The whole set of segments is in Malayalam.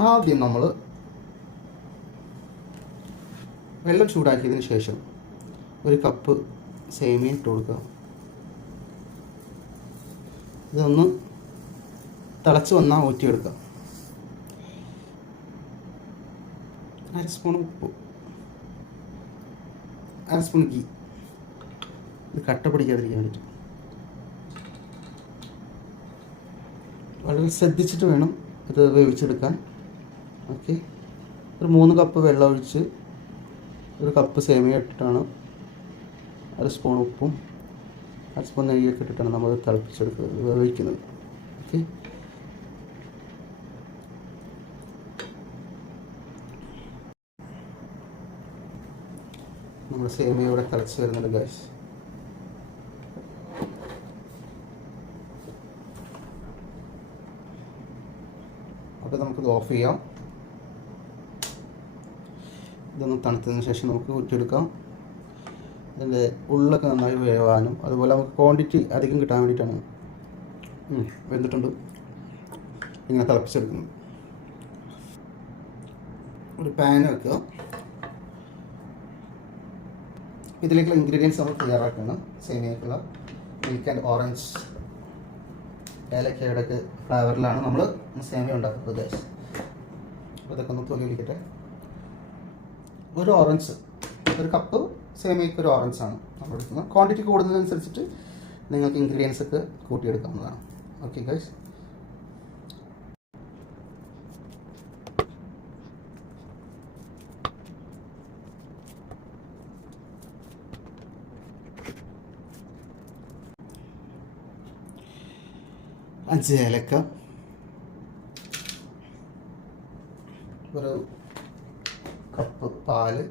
ആദ്യം നമ്മൾ വെള്ളം ചൂടാക്കിയതിന് ശേഷം ഒരു കപ്പ് സേമിയ ഇട്ട് കൊടുക്കുക. ഇതൊന്ന് തിളച്ച് വന്നാൽ ഊറ്റിയെടുക്കുക. അര സ്പൂൺ ഉപ്പ്. അര സ്പൂൺ ഗീ. ഇത് കട്ട പിടിക്കാതിരിക്കാൻ പറ്റും വളരെ ശ്രദ്ധിച്ചിട്ട് വേണം ഇത് വേവിച്ചെടുക്കാൻ. ഓക്കെ. ഒരു മൂന്ന് കപ്പ് വെള്ളം ഒഴിച്ച് ഒരു കപ്പ് സേമിയ ഇട്ടിട്ടാണ് അര സ്പൂൺ ഉപ്പും അര സ്പൂൺ നെയ്യൊക്കെ ഇട്ടിട്ടാണ് നമ്മൾ തിളപ്പിച്ചെടുക്കുന്നത് വേവിക്കുന്നത്. ഓക്കെ. നമ്മൾ സേമിയ ഇവിടെ തിളച്ച് വരുന്നുണ്ട് ഗ്യാസ് അപ്പോൾ നമുക്കിത് ഓഫ് ചെയ്യാം. ഇതൊന്ന് തണുത്തതിന് ശേഷം നമുക്ക് ഊറ്റിയെടുക്കാം ഇതിന്റെ ഉള്ളൊക്കെ നന്നായി വേവാനും അതുപോലെ നമുക്ക് ക്വാണ്ടിറ്റി അധികം കിട്ടാൻ വേണ്ടിയിട്ടാണ് വെന്തിട്ടുണ്ട്. ഇങ്ങനെ തിളപ്പിച്ചെടുക്കുന്നത്. ഒരു പാൻ വെക്കുക. ഇതിലേക്കുള്ള ഇൻഗ്രീഡിയൻസ് നമ്മൾ തയ്യാറാക്കണം. സേമിയക്കുള്ള മിൽക്ക് ആൻഡ് ഓറഞ്ച് ഏലക്കയുടെ ഫ്ലേവറിലാണ് നമ്മൾ സേമിയ ഉണ്ടാക്കുന്നത്. അപ്പോൾ ഇതൊക്കെ ഒന്ന് തൊലി ഒലിക്കട്ടെ. ഒരു ഓറഞ്ച് ഒരു കപ്പ് സേമിയക്ക് ഒരു ഓറഞ്ച് ആണ് നമ്മൾ എടുക്കുന്നത്. ക്വാണ്ടിറ്റി കൂടുന്നതനുസരിച്ചിട്ട് നിങ്ങൾക്ക് ഇൻഗ്രീഡിയൻസ് ഒക്കെ കൂട്ടിയെടുക്കാവുന്നതാണ്. ഓക്കെ ഗൈസ് അഞ്ച് ഏലക്ക ഒരു കപ്പ്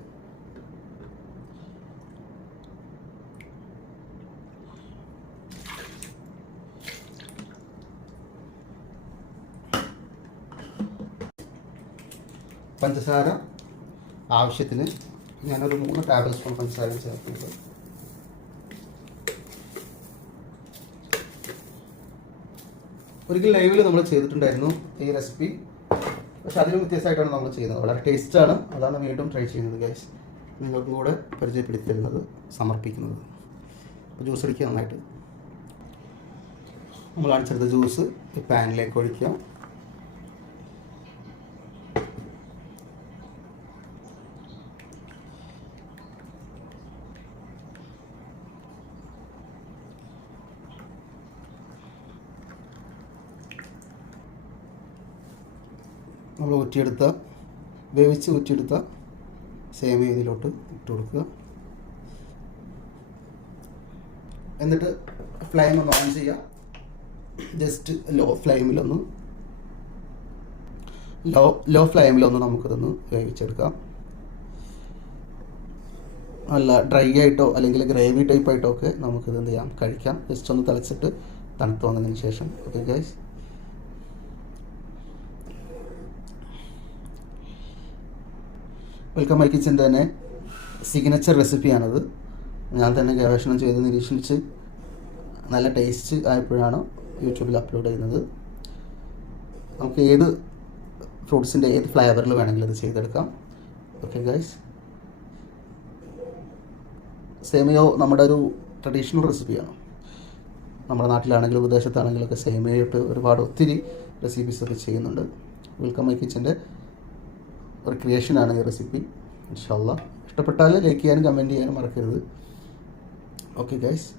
പഞ്ചസാര ആവശ്യത്തിന് ഞാനൊരു മൂന്ന് ടേബിൾ സ്പൂൺ പഞ്ചസാര ചേർക്കുന്നത് ഒരിക്കൽ ലൈവിൽ നമ്മൾ ചെയ്തിട്ടുണ്ടായിരുന്നു ഈ റെസിപ്പി പക്ഷെ അതിലും വ്യത്യസ്തമായിട്ടാണ് നമ്മൾ ചെയ്യുന്നത്. വളരെ ടേസ്റ്റാണ്. അതാണ് വീണ്ടും ട്രൈ ചെയ്യുന്നത് ഗൈസ് നിങ്ങൾക്കും കൂടെ പരിചയപ്പെടുത്തി തരുന്നത് സമർപ്പിക്കുന്നത്. അപ്പോൾ ജ്യൂസ് അടിക്കുക നന്നായിട്ട്. നമ്മൾ അടിച്ചെടുത്ത ജ്യൂസ് ഈ പാനിലേക്ക് ഒഴിക്കുക. നമ്മൾ ഊറ്റിയെടുത്ത വേവിച്ച് ഊറ്റിയെടുത്ത സേമിയ ഇതിലോട്ട് ഇട്ട് കൊടുക്കുക. എന്നിട്ട് ഫ്ലെയിം ഒന്ന് ഓൺ ചെയ്യുക. ജസ്റ്റ് ലോ ഫ്ലെയിമിലൊന്ന് ലോ ലോ ഫ്ലെയിമിലൊന്ന് നമുക്കിതൊന്ന് വേവിച്ചെടുക്കാം. നല്ല ഡ്രൈ ആയിട്ടോ അല്ലെങ്കിൽ ഗ്രേവി ടൈപ്പായിട്ടോ ഒക്കെ നമുക്കിത് എന്ത് ചെയ്യാം കഴിക്കാം. ജസ്റ്റ് ഒന്ന് തിളച്ചിട്ട് തണുത്ത് വന്നതിന് ശേഷം. ഓക്കെ ഗൈസ് വെൽക്കം മൈ കിച്ചന്റെ തന്നെ സിഗ്നേച്ചർ റെസിപ്പിയാണത് ഞാൻ തന്നെ ഗവേഷണം ചെയ്ത് നിരീക്ഷിച്ച് നല്ല ടേസ്റ്റ് ആയപ്പോഴാണ് യൂട്യൂബിൽ അപ്ലോഡ് ചെയ്യുന്നത്. നമുക്ക് ഏത് ഫ്രൂട്ട്സിന്റെ ഏത് ഫ്ലേവറിൽ വേണമെങ്കിലും അത് ചെയ്തെടുക്കാം. ഓക്കെ ഗൈസ് സേമിയോ നമ്മുടെ ഒരു ട്രഡീഷണൽ റെസിപ്പിയാണ് നമ്മുടെ നാട്ടിലാണെങ്കിലും വിദേശത്താണെങ്കിലും ഒക്കെ സേമിയയിട്ട് ഒരുപാട് ഒത്തിരി റെസിപ്പീസ് ഒക്കെ ചെയ്യുന്നുണ്ട്. വെൽക്കം മൈ കിച്ചന്റെ ഒരു ക്രിയേഷനാണ് ഈ റെസിപ്പി ഇൻഷാല്ല ഇഷ്ടപ്പെട്ടാൽ ലൈക്ക് ചെയ്യാനും കമന്റ് ചെയ്യാനും മറക്കരുത്. ഓക്കെ ഗൈസ്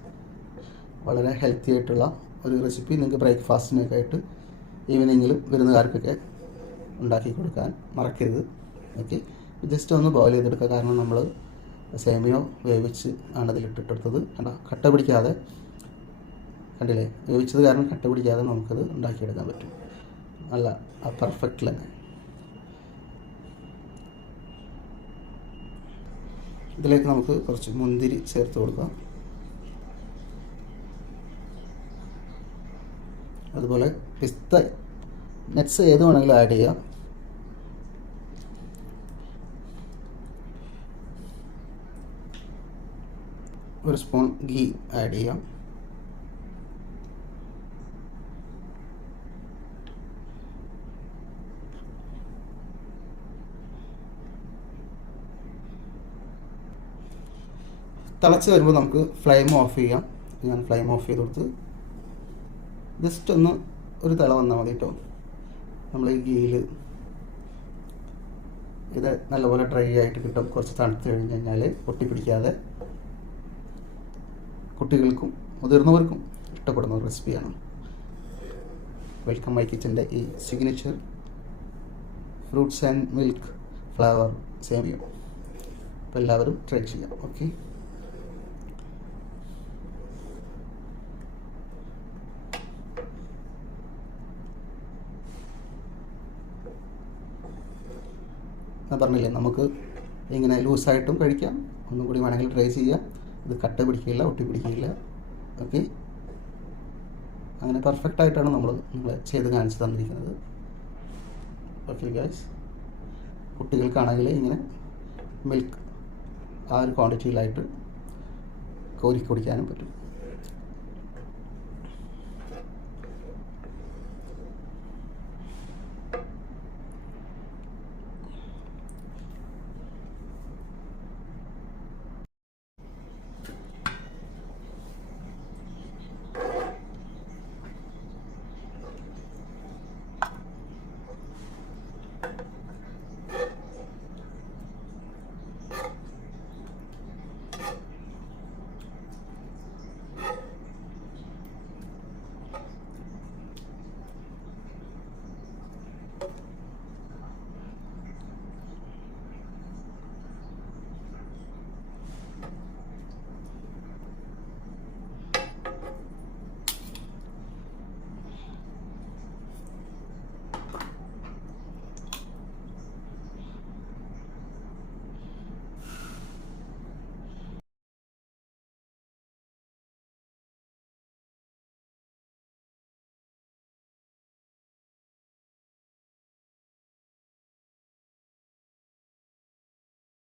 വളരെ ഹെൽത്തി ആയിട്ടുള്ള ഒരു റെസിപ്പി നിങ്ങൾക്ക് ബ്രേക്ക്ഫാസ്റ്റിനൊക്കെ ആയിട്ട് ഈവനിങ്ങിൽ വിരുന്നുകാർക്കൊക്കെ ഉണ്ടാക്കി കൊടുക്കാൻ മറക്കരുത്. ഓക്കെ ജസ്റ്റ് ഒന്ന് ബോയിൽ ചെയ്തെടുക്കുക. കാരണം നമ്മൾ സേമിയോ വേവിച്ച് ആണ് അതിൽ ഇട്ടിട്ടെടുത്തത്. കണ്ട? കട്ട പിടിക്കാതെ. കണ്ടില്ലേ? വേവിച്ചത് കാരണം കട്ട പിടിക്കാതെ നമുക്കത് ഉണ്ടാക്കിയെടുക്കാൻ പറ്റും. നല്ല പെർഫെക്റ്റ് തന്നെ ഇതിലേക്ക് നമുക്ക് കുറച്ച് മുന്തിരി ചേർത്ത് കൊടുക്കാം. അതുപോലെ പിസ്ത നട്ട്സ് ഏത് വേണമെങ്കിലും ആഡ് ചെയ്യാം. ഒരു സ്പൂൺ ഗീ ആഡ് ചെയ്യാം. തിളച്ച് വരുമ്പോൾ നമുക്ക് ഫ്ലെയിം ഓഫ് ചെയ്യാം. ഞാൻ ഫ്ലെയിം ഓഫ് ചെയ്ത് കൊടുത്ത് ജസ്റ്റ് ഒന്ന് ഒരു തിള വന്നാൽ മതി കേട്ടോ നമ്മൾ ഈ ഗീയിൽ ഇത് നല്ലപോലെ ഡ്രൈ ആയിട്ട് കിട്ടും. കുറച്ച് തണുത്ത് കഴിഞ്ഞ് കഴിഞ്ഞാൽ ഒട്ടിപ്പിടിക്കാതെ കുട്ടികൾക്കും മുതിർന്നവർക്കും ഇഷ്ടപ്പെടുന്ന ഒരു റെസിപ്പിയാണ് വെൽക്കം മൈ കിച്ചന്റെ ഈ signature fruits and milk flower സേമിയോ അപ്പോൾ എല്ലാവരും ട്രൈ ചെയ്യാം. ഓക്കെ ഞാൻ പറഞ്ഞില്ലേ നമുക്ക് ഇങ്ങനെ ലൂസായിട്ടും കഴിക്കാം. ഒന്നും കൂടി വേണമെങ്കിൽ ട്രൈ ചെയ്യാം. ഇത് കട്ട പിടിക്കില്ല ഒട്ടി പിടിക്കില്ല ഓക്കെ അങ്ങനെ പെർഫെക്റ്റ് ആയിട്ടാണ് നമ്മൾ നിങ്ങൾ ചെയ്ത് കാണിച്ചു തന്നിരിക്കുന്നത്. ഓക്കെ ഗൈസ് കുട്ടികൾക്കാണെങ്കിൽ ഇങ്ങനെ മിൽക്ക് ആ ഒരു ക്വാണ്ടിറ്റിയിലായിട്ട് കോരി കുടിക്കാനും പറ്റും.